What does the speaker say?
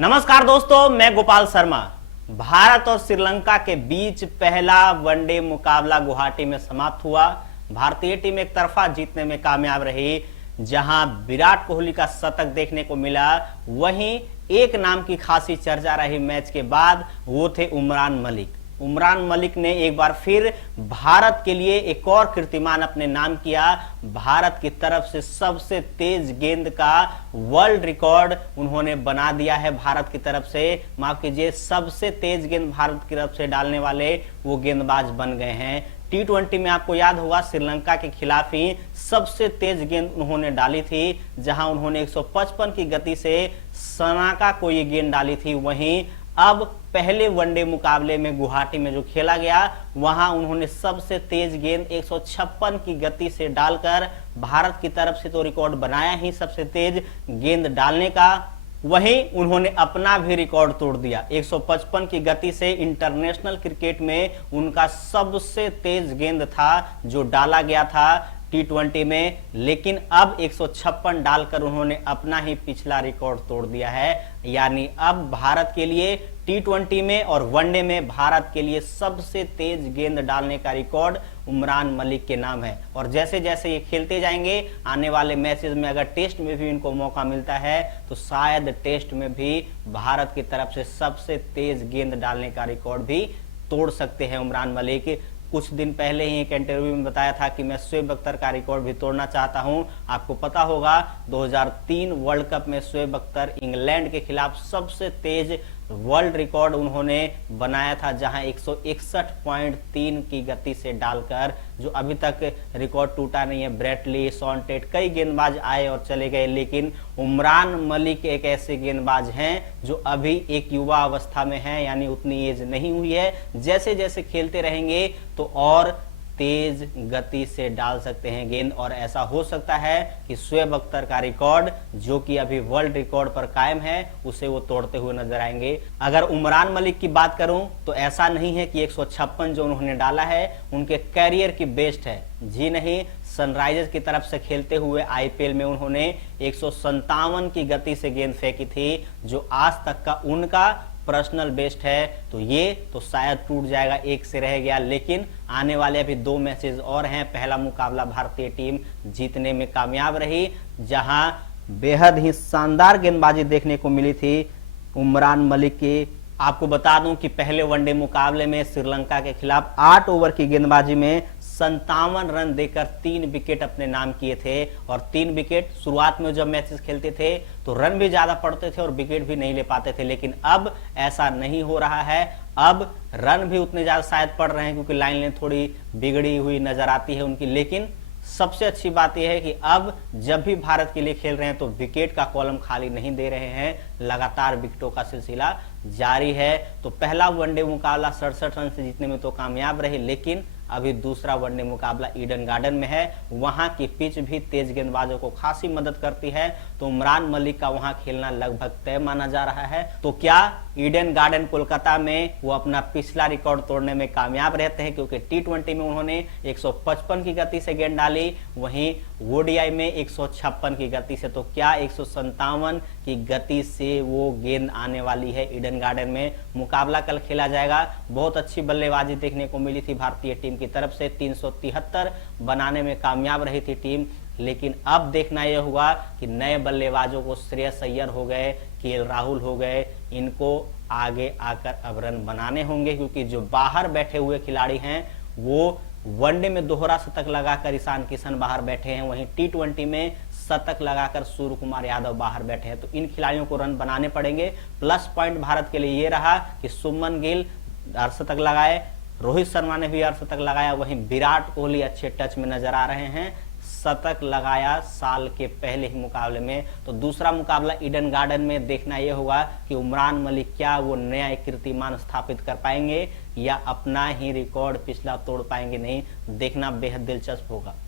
नमस्कार दोस्तों, मैं गोपाल शर्मा। भारत और श्रीलंका के बीच पहला वनडे मुकाबला गुवाहाटी में समाप्त हुआ। भारतीय टीम एक तरफा जीतने में कामयाब रही। जहां विराट कोहली का शतक देखने को मिला, वहीं एक नाम की खासी चर्चा रही मैच के बाद, वो थे उमरान मलिक। उमरान मलिक ने एक बार फिर भारत के लिए एक और कीर्तिमान अपने नाम किया। भारत की तरफ से सबसे तेज गेंद का वर्ल्ड रिकॉर्ड उन्होंने बना दिया है। भारत की तरफ से, माफ कीजिए, सबसे तेज गेंद भारत की तरफ से डालने वाले वो गेंदबाज बन गए हैं। T20 में आपको याद होगा, श्रीलंका के खिलाफ ही सबसे तेज गेंद उन्होंने डाली थी, जहां उन्होंने 155 की गति से सनाका को ये गेंद डाली थी। वहीं अब पहले वनडे मुकाबले में गुवाहाटी में जो खेला गया, वहां उन्होंने सबसे तेज गेंद 156 की गति से डालकर भारत की तरफ से तो रिकॉर्ड बनाया ही सबसे तेज गेंद डालने का, वहीं उन्होंने अपना भी रिकॉर्ड तोड़ दिया। 155 की गति से इंटरनेशनल क्रिकेट में उनका सबसे तेज गेंद था जो डाला गया था T20 में। लेकिन अब 156 डालकर उन्होंने अपना ही पिछला रिकॉर्ड तोड़ दिया है। यानी अब भारत के लिए T20 में और वनडे में भारत के लिए सबसे तेज गेंद डालने का रिकॉर्ड उमरान मलिक के नाम है। और जैसे जैसे ये खेलते जाएंगे, आने वाले मैचेस में अगर टेस्ट में भी इनको मौका मिलता है, तो शायद टेस्ट में भी भारत की तरफ से सबसे तेज गेंद डालने का रिकॉर्ड भी तोड़ सकते हैं उमरान मलिक। कुछ दिन पहले ही एक इंटरव्यू में बताया था कि मैं शोएब अख्तर का रिकॉर्ड भी तोड़ना चाहता हूं। आपको पता होगा 2003 वर्ल्ड कप में शोएब अख्तर इंग्लैंड के खिलाफ सबसे तेज वर्ल्ड रिकॉर्ड उन्होंने बनाया था, जहां 161.3 की गति से डालकर, जो अभी तक रिकॉर्ड टूटा नहीं है। ब्रेटली, शॉन टेट, कई गेंदबाज आए और चले गए, लेकिन उमरान मलिक एक ऐसे गेंदबाज हैं जो अभी एक युवा अवस्था में हैं, यानी उतनी एज नहीं हुई है। जैसे जैसे खेलते रहेंगे तो और तेज गति से डाल सकते हैं गेंद, और ऐसा हो सकता है कि शोएब अख्तर का रिकॉर्ड, जो कि अभी वर्ल्ड रिकॉर्ड पर कायम है, उसे वो तोड़ते हुए नजर आएंगे। अगर उमरान मलिक की बात करूं तो ऐसा नहीं है कि 156 जो उन्होंने डाला है उनके कैरियर की बेस्ट है। जी नहीं, सनराइजर्स की तरफ से खेलते हुए IPL में उन्होंने 157 की गति से गेंद फेंकी थी, जो आज तक का उनका पर्सनल बेस्ट है। तो ये तो शायद टूट जाएगा, एक से रह गया। लेकिन आने वाले अभी 2 मैचेस और हैं। पहला मुकाबला भारतीय टीम जीतने में कामयाब रही, जहां बेहद ही शानदार गेंदबाजी देखने को मिली थी उमरान मलिक की। आपको बता दूं कि पहले वनडे मुकाबले में श्रीलंका के खिलाफ 8 ओवर की गेंदबाजी में 57 रन देकर 3 विकेट अपने नाम किए थे। और 3 विकेट, शुरुआत में जब मैचेस खेलते थे तो रन भी ज्यादा पड़ते थे और विकेट भी नहीं ले पाते थे, लेकिन अब ऐसा नहीं हो रहा है। अब रन भी उतने ज्यादा शायद पड़ रहे हैं, क्योंकि लाइन लेंथ थोड़ी बिगड़ी हुई नजर आती है उनकी। लेकिन सबसे अच्छी बात यह है कि अब जब भी भारत के लिए खेल रहे हैं तो विकेट का कॉलम खाली नहीं दे रहे हैं, लगातार विकेटों का सिलसिला जारी है। तो पहला वनडे मुकाबला 67 रन से जीतने में तो कामयाब रहे, लेकिन अभी दूसरा वनडे मुकाबला ईडन गार्डन में है। वहां की पिच भी तेज गेंदबाजों को खासी मदद करती है, तो उमरान मलिक का वहां खेलना लगभग तय माना जा रहा है। तो क्या ईडन गार्डन कोलकाता में वो अपना पिछला रिकॉर्ड तोड़ने में कामयाब रहते हैं? क्योंकि T20 में उन्होंने 155 की गति से गेंद डाली, वहीं ODI में 156 की गति से। तो क्या 157 की गति से वो गेंद आने वाली है ईडन गार्डन में? मुकाबला कल खेला जाएगा। बहुत अच्छी बल्लेबाजी देखने को मिली थी भारतीय टीम की तरफ से, 373 बनाने में कामयाब रही थी टीम। लेकिन अब देखना यह होगा कि नए बल्लेबाजों को, श्रेयस अय्यर हो गए, KL राहुल हो गए, इनको आगे आकर अब रन बनाने होंगे, क्योंकि जो बाहर बैठे हुए खिलाड़ी हैं वो वनडे में दोहरा शतक लगाकर ईशान किशन बाहर बैठे हैं, वहीं T20 में शतक लगाकर सूर्य कुमार यादव बाहर बैठे हैं। तो इन खिलाड़ियों को रन बनाने पड़ेंगे। प्लस पॉइंट भारत के लिए ये रहा कि शुभमन गिल अर्धशतक लगाए, रोहित शर्मा ने भी अर्धशतक लगाया, वहीं विराट कोहली अच्छे टच में नजर आ रहे हैं, शतक लगाया साल के पहले ही मुकाबले में। तो दूसरा मुकाबला ईडन गार्डन में देखना यह होगा कि उमरान मलिक क्या वो नया एक कीर्तिमान स्थापित कर पाएंगे या अपना ही रिकॉर्ड पिछला तोड़ पाएंगे, नहीं, देखना बेहद दिलचस्प होगा।